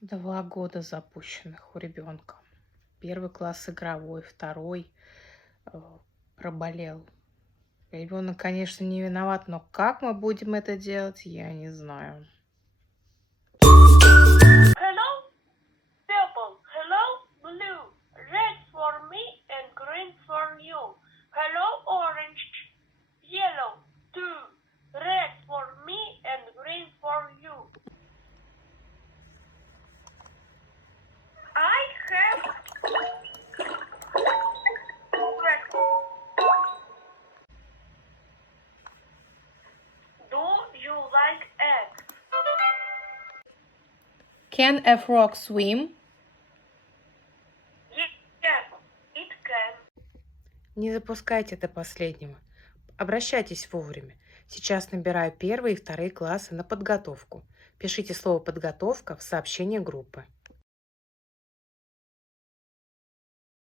2 года запущенных у ребенка. Первый класс игровой, второй э, проболел. Ребенок, конечно, не виноват, но как мы будем это делать, я не знаю. Hello, purple. Hello, blue. Red for me and green for you. Hello, orange. Yellow, too. Red for me and green for you. I have red. Do you like eggs? Can a frog swim? Yes, it can. Не запускайте до последнего. Обращайтесь вовремя. Сейчас набираю первые и вторые классы на подготовку. Пишите слово «подготовка» в сообщение группы.